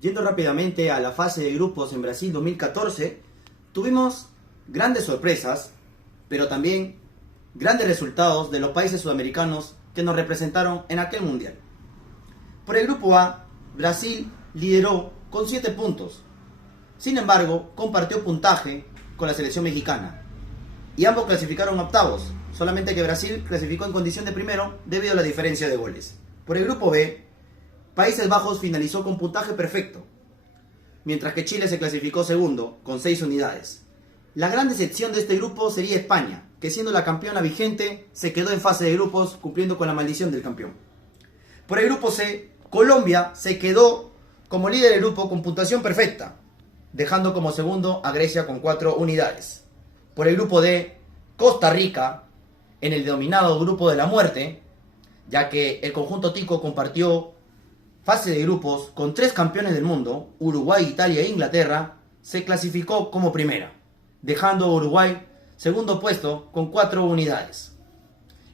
Yendo rápidamente a la fase de grupos en Brasil 2014, tuvimos grandes sorpresas, pero también grandes resultados de los países sudamericanos que nos representaron en aquel mundial. Por el grupo A, Brasil lideró con 7 puntos. Sin embargo, compartió puntaje con la selección mexicana y ambos clasificaron a octavos, solamente que Brasil clasificó en condición de primero debido a la diferencia de goles. Por el grupo B, Países Bajos finalizó con puntaje perfecto, mientras que Chile se clasificó segundo con 6 unidades. La gran decepción de este grupo sería España, que siendo la campeona vigente se quedó en fase de grupos cumpliendo con la maldición del campeón. Por el grupo C, Colombia se quedó como líder del grupo con puntuación perfecta, dejando como segundo a Grecia con 4 unidades. Por el grupo D, Costa Rica, en el denominado grupo de la muerte, ya que el conjunto tico compartió fase de grupos con 3 campeones del mundo, Uruguay, Italia e Inglaterra, se clasificó como primera, dejando a Uruguay segundo puesto con 4 unidades.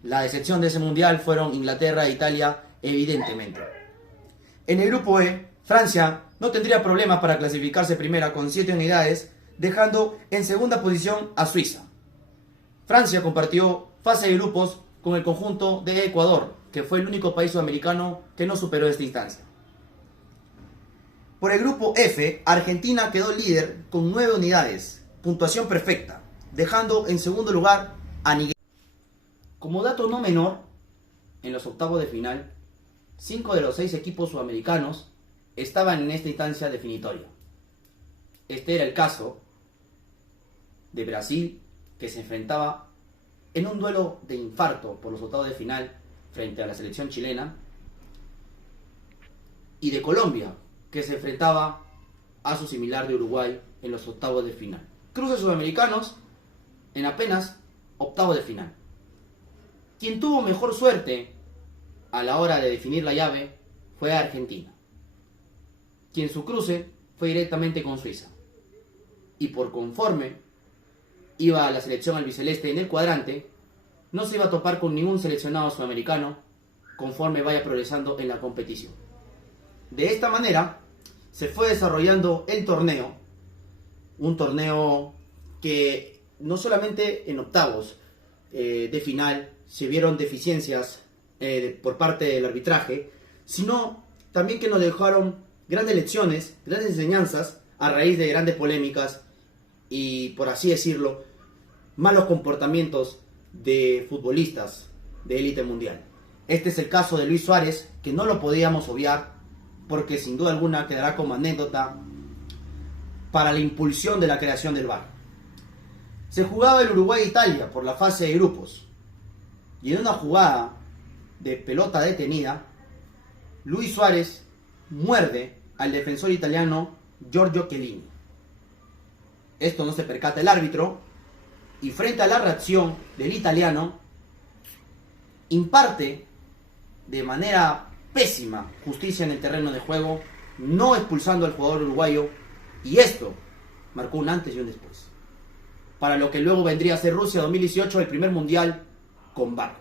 La decepción de ese mundial fueron Inglaterra e Italia, evidentemente. En el grupo E, Francia no tendría problemas para clasificarse primera con 7 unidades, dejando en segunda posición a Suiza. Francia compartió fase de grupos con el conjunto de Ecuador, que fue el único país sudamericano que no superó esta instancia. Por el grupo F, Argentina quedó líder con 9 unidades, puntuación perfecta, dejando en segundo lugar a Nigeria. Como dato no menor, en los octavos de final, 5 de los 6 equipos sudamericanos estaban en esta instancia definitoria. Este era el caso de Brasil, que se enfrentaba en un duelo de infarto por los octavos de final frente a la selección chilena, y de Colombia, que se enfrentaba a su similar de Uruguay en los octavos de final. Cruces sudamericanos en apenas octavos de final. Quien tuvo mejor suerte a la hora de definir la llave fue Argentina, quien su cruce fue directamente con Suiza, y por conforme iba a la selección albiceleste en el cuadrante, no se iba a topar con ningún seleccionado sudamericano conforme vaya progresando en la competición. De esta manera se fue desarrollando el torneo, un torneo que no solamente en octavos de final se vieron deficiencias por parte del arbitraje, sino también que nos dejaron grandes lecciones, grandes enseñanzas a raíz de grandes polémicas y, por así decirlo, malos comportamientos de futbolistas de élite mundial. Este es el caso de Luis Suárez, que no lo podíamos obviar porque sin duda alguna quedará como anécdota para la impulsión de la creación del VAR. Se jugaba el Uruguay-Italia por la fase de grupos y en una jugada de pelota detenida, Luis Suárez muerde al defensor italiano Giorgio Chiellini. Esto no se percata el árbitro y frente a la reacción del italiano imparte de manera pésima justicia en el terreno de juego, no expulsando al jugador uruguayo, y esto marcó un antes y un después para lo que luego vendría a ser Rusia 2018, el primer mundial con VAR.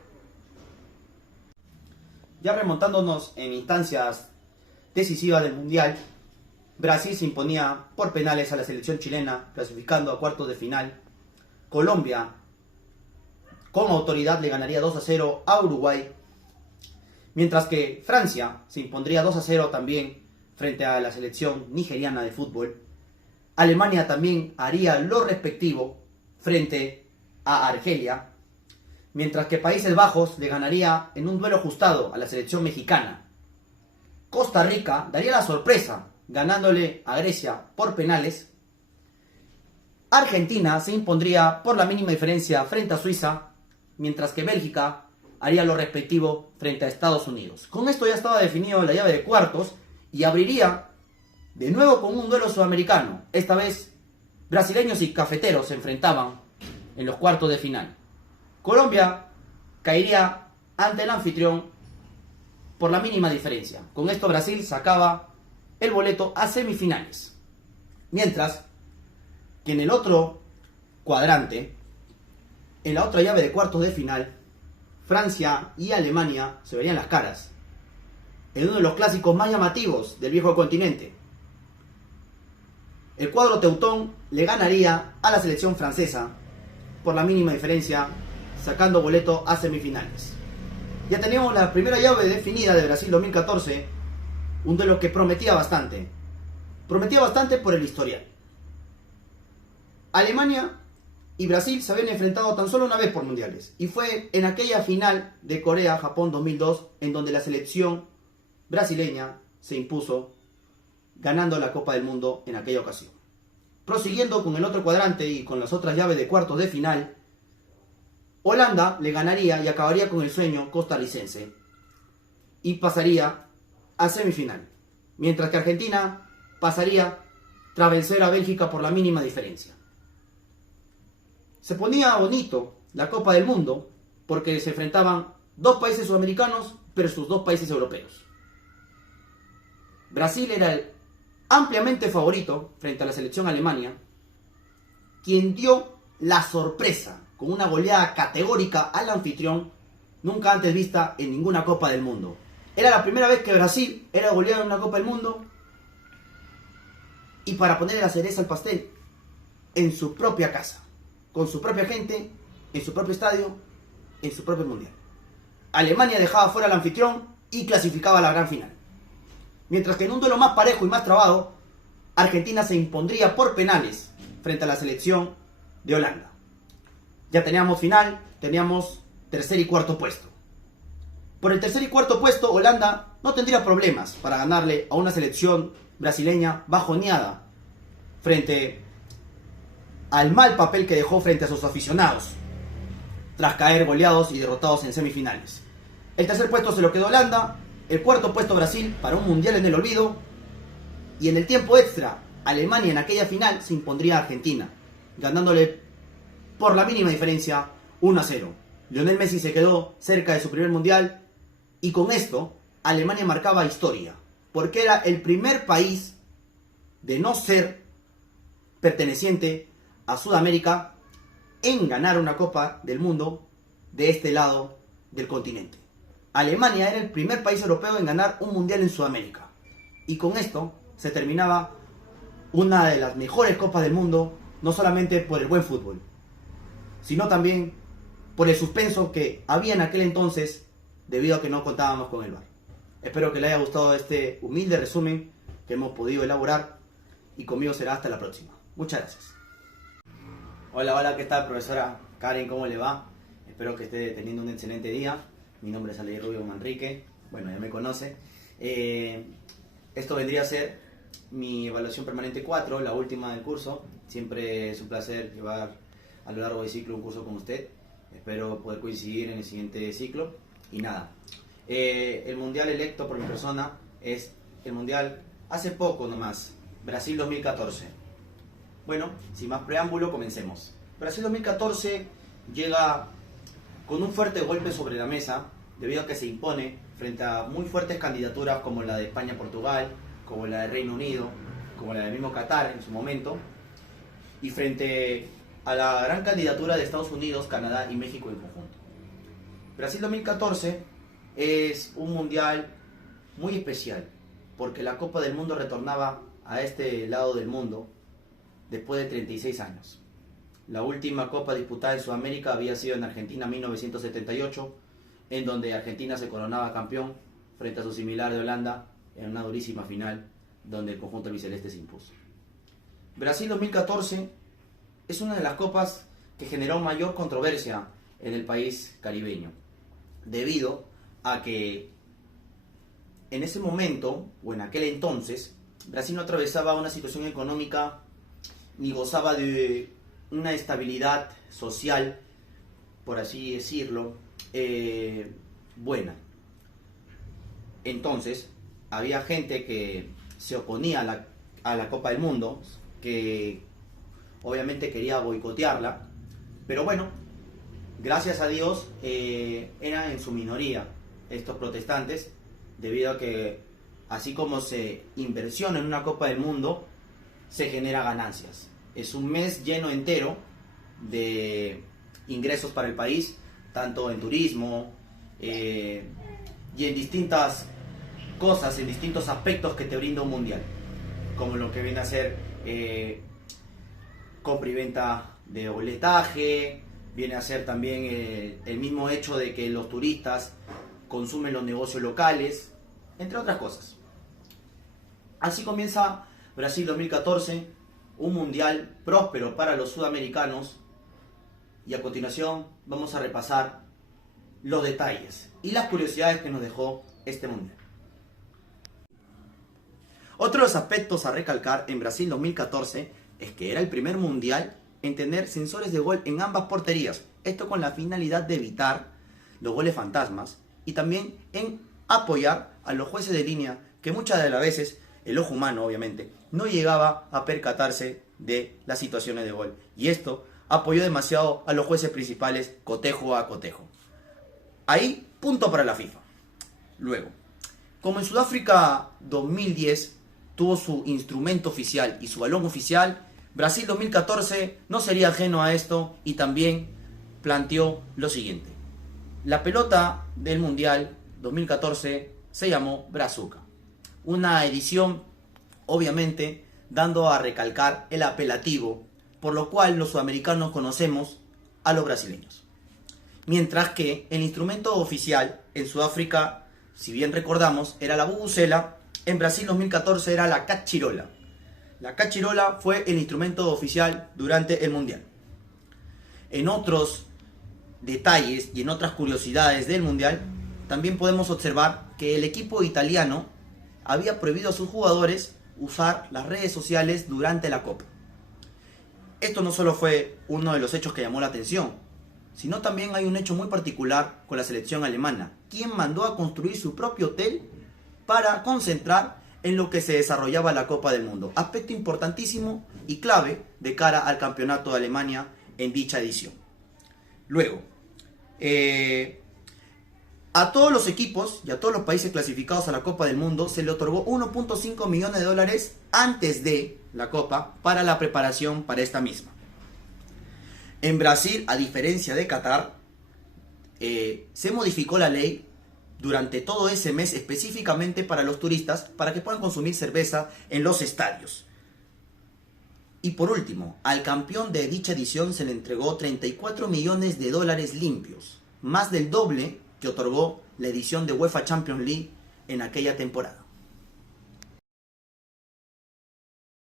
Ya remontándonos en instancias decisivas del mundial, Brasil se imponía por penales a la selección chilena, clasificando a cuartos de final. Colombia, con autoridad, le ganaría 2-0 a Uruguay, mientras que Francia se impondría 2-0 también frente a la selección nigeriana de fútbol. Alemania también haría lo respectivo frente a Argelia, mientras que Países Bajos le ganaría en un duelo ajustado a la selección mexicana. Costa Rica daría la sorpresa ganándole a Grecia por penales. Argentina se impondría por la mínima diferencia frente a Suiza, mientras que Bélgica haría lo respectivo frente a Estados Unidos. Con esto ya estaba definido la llave de cuartos y abriría de nuevo con un duelo sudamericano. Esta vez brasileños y cafeteros se enfrentaban en los cuartos de final. Colombia caería ante el anfitrión por la mínima diferencia. Con esto Brasil sacaba el boleto a semifinales. Mientras que en el otro cuadrante, en la otra llave de cuartos de final, Francia y Alemania se verían las caras en uno de los clásicos más llamativos del viejo continente. el cuadro teutón le ganaría a la selección francesa por la mínima diferencia, sacando boleto a semifinales. Ya teníamos la primera llave definida de Brasil 2014, un duelo que prometía bastante por el historial. Alemania y Brasil se habían enfrentado tan solo una vez por mundiales, y fue en aquella final de Corea-Japón 2002 en donde la selección brasileña se impuso, ganando la Copa del Mundo en aquella ocasión. Prosiguiendo con el otro cuadrante y con las otras llaves de cuartos de final, Holanda le ganaría y acabaría con el sueño costarricense y pasaría a semifinal, mientras que Argentina pasaría tras vencer a Bélgica por la mínima diferencia. Se ponía bonito la Copa del Mundo porque se enfrentaban dos países sudamericanos versus dos países europeos. Brasil era el ampliamente favorito frente a la selección Alemania, quien dio la sorpresa con una goleada categórica al anfitrión nunca antes vista en ninguna Copa del Mundo. Era la primera vez que Brasil era goleado en una Copa del Mundo, y para ponerle la cereza al pastel, en su propia casa, con su propia gente, en su propio estadio, en su propio mundial. Alemania dejaba fuera al anfitrión y clasificaba a la gran final. Mientras que en un duelo más parejo y más trabado, Argentina se impondría por penales frente a la selección de Holanda. Ya teníamos final, teníamos tercer y cuarto puesto. Por el tercer y cuarto puesto, Holanda no tendría problemas para ganarle a una selección brasileña bajoneada frente al mal papel que dejó frente a sus aficionados, tras caer goleados y derrotados en semifinales. El tercer puesto se lo quedó Holanda, el cuarto puesto Brasil para un mundial en el olvido, y en el tiempo extra, Alemania en aquella final se impondría a Argentina, ganándole por la mínima diferencia 1-0. Lionel Messi se quedó cerca de su primer mundial, y con esto Alemania marcaba historia, porque era el primer país de no ser perteneciente a Sudamérica en ganar una Copa del Mundo de este lado del continente. Alemania era el primer país europeo en ganar un mundial en Sudamérica, y con esto se terminaba una de las mejores Copas del Mundo, no solamente por el buen fútbol, sino también por el suspenso que había en aquel entonces debido a que no contábamos con el VAR. Espero que les haya gustado este humilde resumen que hemos podido elaborar, y conmigo será hasta la próxima. Muchas gracias. Hola, ¿qué tal, profesora Karen? ¿Cómo le va? Espero que esté teniendo un excelente día. Mi nombre es Aleix Rubio Manrique, bueno, ya me conoce. Esto vendría a ser mi evaluación permanente 4, la última del curso. Siempre es un placer llevar a lo largo del ciclo un curso con usted. Espero poder coincidir en el siguiente ciclo. Y nada, el mundial electo por mi persona es el mundial hace poco nomás, Brasil 2014. Bueno, sin más preámbulo, comencemos. Brasil 2014 llega con un fuerte golpe sobre la mesa, debido a que se impone frente a muy fuertes candidaturas como la de España-Portugal, como la de Reino Unido, como la del mismo Qatar en su momento, y frente a la gran candidatura de Estados Unidos, Canadá y México en conjunto. Brasil 2014 es un mundial muy especial, porque la Copa del Mundo retornaba a este lado del mundo después de 36 años. La última Copa disputada en Sudamérica había sido en Argentina en 1978, en donde Argentina se coronaba campeón frente a su similar de Holanda en una durísima final donde el conjunto albiceleste se impuso. Brasil 2014 es una de las copas que generó mayor controversia en el país caribeño, debido a que en ese momento, o en aquel entonces, Brasil no atravesaba una situación económica ni gozaba de una estabilidad social, por así decirlo, buena. Entonces, había gente que se oponía a la Copa del Mundo, que obviamente quería boicotearla, pero bueno, gracias a Dios eran en su minoría estos protestantes, debido a que así como se inversiona en una Copa del Mundo, se genera ganancias. Es un mes lleno entero de ingresos para el país, tanto en turismo y en distintas cosas, en distintos aspectos que te brinda un mundial, como lo que viene a ser compra y venta de boletaje, viene a ser también el mismo hecho de que los turistas consumen los negocios locales, entre otras cosas. Así comienza Brasil 2014, un mundial próspero para los sudamericanos, y a continuación vamos a repasar los detalles y las curiosidades que nos dejó este mundial. Otro de los aspectos a recalcar en Brasil 2014 es que era el primer mundial en tener sensores de gol en ambas porterías, esto con la finalidad de evitar los goles fantasmas y también en apoyar a los jueces de línea, que muchas de las veces el ojo humano obviamente no llegaba a percatarse de las situaciones de gol, y esto apoyó demasiado a los jueces principales cotejo a cotejo. Ahí, punto para la FIFA. Luego, como en Sudáfrica 2010 tuvo su instrumento oficial y su balón oficial, Brasil 2014 no sería ajeno a esto y también planteó lo siguiente. La pelota del Mundial 2014 se llamó Brazuca. Una edición, obviamente, dando a recalcar el apelativo, por lo cual los sudamericanos conocemos a los brasileños. Mientras que el instrumento oficial en Sudáfrica, si bien recordamos, era la vuvuzela, en Brasil 2014 era la cachirola. La cachirola fue el instrumento oficial durante el Mundial. En otros detalles y en otras curiosidades del Mundial, también podemos observar que el equipo italiano había prohibido a sus jugadores usar las redes sociales durante la Copa. Esto no solo fue uno de los hechos que llamó la atención, sino también hay un hecho muy particular con la selección alemana, quien mandó a construir su propio hotel para concentrar en lo que se desarrollaba la Copa del Mundo. Aspecto importantísimo y clave de cara al campeonato de Alemania en dicha edición. Luego, a todos los equipos y a todos los países clasificados a la Copa del Mundo se le otorgó 1.5 millones de dólares antes de la Copa para la preparación para esta misma. En Brasil, a diferencia de Qatar, se modificó la ley durante todo ese mes específicamente para los turistas, para que puedan consumir cerveza en los estadios. Y por último, al campeón de dicha edición se le entregó 34 millones de dólares limpios, más del doble que otorgó la edición de UEFA Champions League en aquella temporada.